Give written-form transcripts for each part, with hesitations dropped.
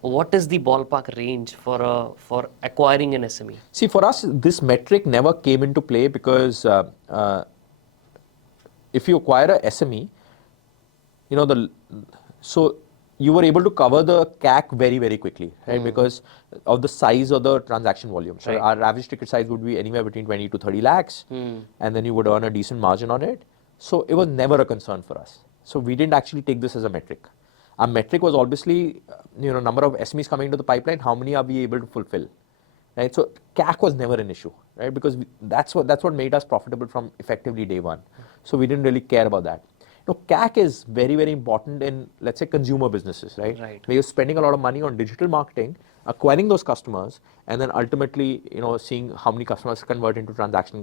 What is the ballpark range for acquiring an SME? See, for us, this metric never came into play because if you acquire a SME, so you were able to cover the CAC very, very quickly, right? Because of the size of the transaction volume. So our average ticket size would be anywhere between 20 to 30 lakhs, and then you would earn a decent margin on it. So it was never a concern for us. So we didn't actually take this as a metric. Our metric was obviously, number of SMEs coming into the pipeline, how many are we able to fulfill, right? So CAC was never an issue, right? Because that's what made us profitable from effectively day one. So we didn't really care about that. CAC is very, very important in, let's say, consumer businesses, right? Where you're spending a lot of money on digital marketing, acquiring those customers, and then ultimately, seeing how many customers convert into transacting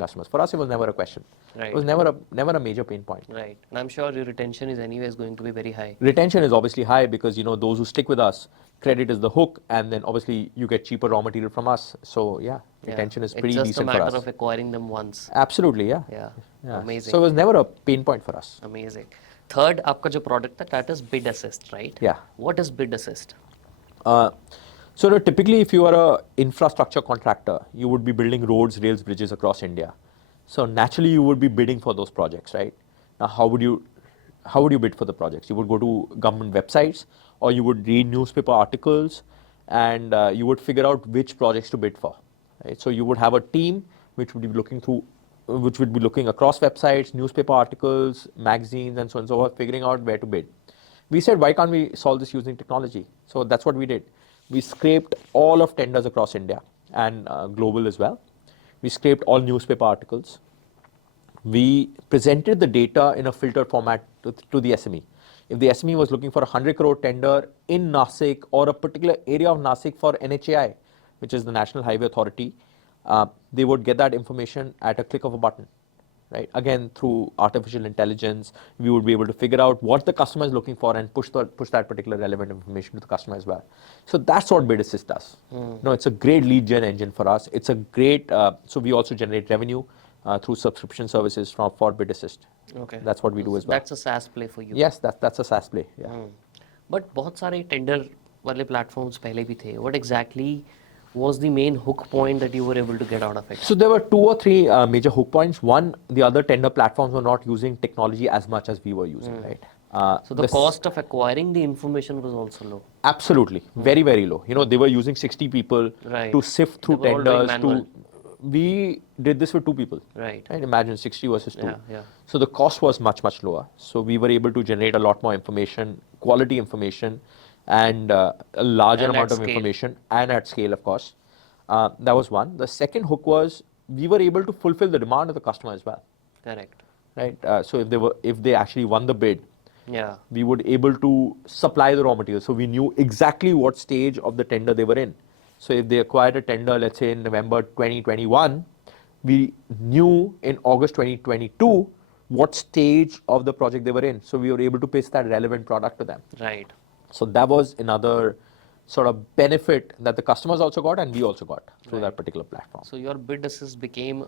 customers. For us, it was never a question. It was never a major pain point. Right. And I'm sure your retention is anyways going to be very high. Retention is obviously high because, those who stick with us, credit is the hook, and then obviously you get cheaper raw material from us. So yeah, retention is pretty decent for us. It's just a matter of acquiring them once. Absolutely, yeah. Yeah. Amazing. So it was never a pain point for us. Amazing. Third, आपका जो product है, that is BidAssist, right? Yeah. What is BidAssist? So typically, if you are a infrastructure contractor, you would be building roads, rails, bridges across India. So naturally, you would be bidding for those projects, right? Now, how would you bid for the projects? You would go to government websites, or you would read newspaper articles, and you would figure out which projects to bid for. Right? So you would have a team which would be looking across websites, newspaper articles, magazines, and so on and so forth, figuring out where to bid. We said, why can't we solve this using technology? So that's what we did. We scraped all of tenders across India and global as well. We scraped all newspaper articles. We presented the data in a filtered format to the SME. If the SME was looking for a 100 crore tender in Nasik or a particular area of Nasik for NHAI, which is the National Highway Authority, they would get that information at a click of a button. Right? Again, through artificial intelligence, we would be able to figure out what the customer is looking for and push that particular relevant information to the customer as well. So that's what BidAssist does. It's a great lead gen engine for us. It's a great, so we also generate revenue through subscription services for BidAssist. Okay. That's what we do as well. That's a SaaS play for you. Yes, that's a SaaS play. Yeah. But बहुत सारे tender वाले platforms पहले भी थे. What exactly was the main hook point that you were able to get out of it? So there were 2 or 3 major hook points. One, the other tender platforms were not using technology as much as we were using, right? So the cost of acquiring the information was also low. Absolutely, very, very low. They were using 60 people to sift through tenders. We did this with 2 people. Right. And imagine 60 versus 2. Yeah. So the cost was much, much lower. So we were able to generate a lot more information, quality information, and a larger amount of information, and at scale, of course. That was one. The second hook was we were able to fulfill the demand of the customer as well. Correct. Right. So if they actually won the bid, yeah, we would able to supply the raw material. So we knew exactly what stage of the tender they were in. So if they acquired a tender, let's say in November 2021, we knew in August 2022 what stage of the project they were in. So we were able to pitch that relevant product to them. Right. So that was another sort of benefit that the customers also got and we also got through that particular platform. So your BidAssist became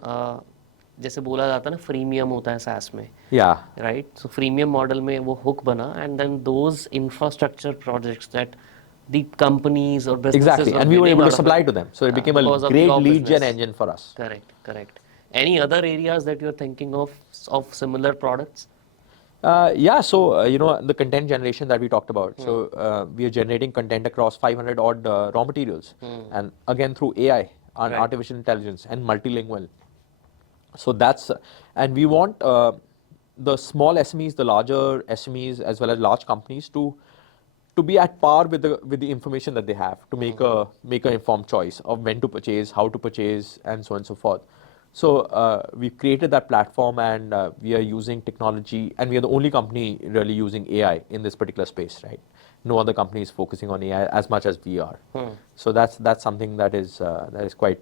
जैसे बोला जाता है ना freemium होता है SaaS में. Yeah. Right. So freemium model में वो hook बना, and then those infrastructure projects that the companies or businesses exactly, and we were able to supply to them. So it became a great lead gen engine for us. Correct. Any other areas that you're thinking of similar products? Yeah, so the content generation that we talked about. So we are generating content across 500 odd raw materials, and again through AI and artificial intelligence and multilingual. So that's and we want the small SMEs, the larger SMEs, as well as large companies to be at par with the information that they have to make an informed choice of when to purchase, how to purchase, and so on and so forth. So we've created that platform, and we are using technology, and we are the only company really using AI in this particular space, right? No other company is focusing on AI as much as we are. So that's something that is quite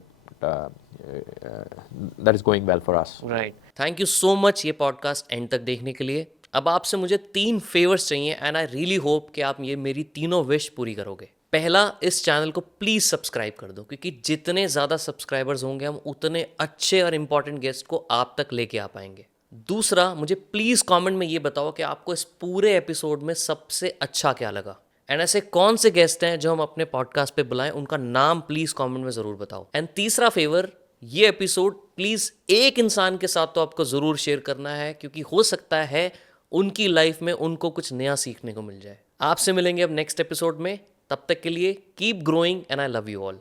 that is going well for us. Right. Thank you so much ये podcast end तक देखने के लिए. अब आपसे मुझे 3 favours चाहिए, and I really hope कि आप ये मेरी तीनों विश पूरी करोगे. पहला, इस चैनल को प्लीज़ सब्सक्राइब कर दो, क्योंकि जितने ज़्यादा सब्सक्राइबर्स होंगे हम उतने अच्छे और इम्पॉर्टेंट गेस्ट को आप तक लेके आ पाएंगे. दूसरा, मुझे प्लीज़ कमेंट में ये बताओ कि आपको इस पूरे एपिसोड में सबसे अच्छा क्या लगा. एंड ऐसे कौन से गेस्ट हैं जो हम अपने पॉडकास्ट पे बुलाएं, उनका नाम प्लीज कमेंट में जरूर बताओ। एंड तीसरा फेवर, ये एपिसोड प्लीज एक इंसान के साथ तो आपको जरूर शेयर करना है, क्योंकि हो सकता है उनकी लाइफ में उनको कुछ नया सीखने को मिल जाए। आपसे मिलेंगे अब नेक्स्ट एपिसोड में, तब तक के लिए keep growing and I love you all.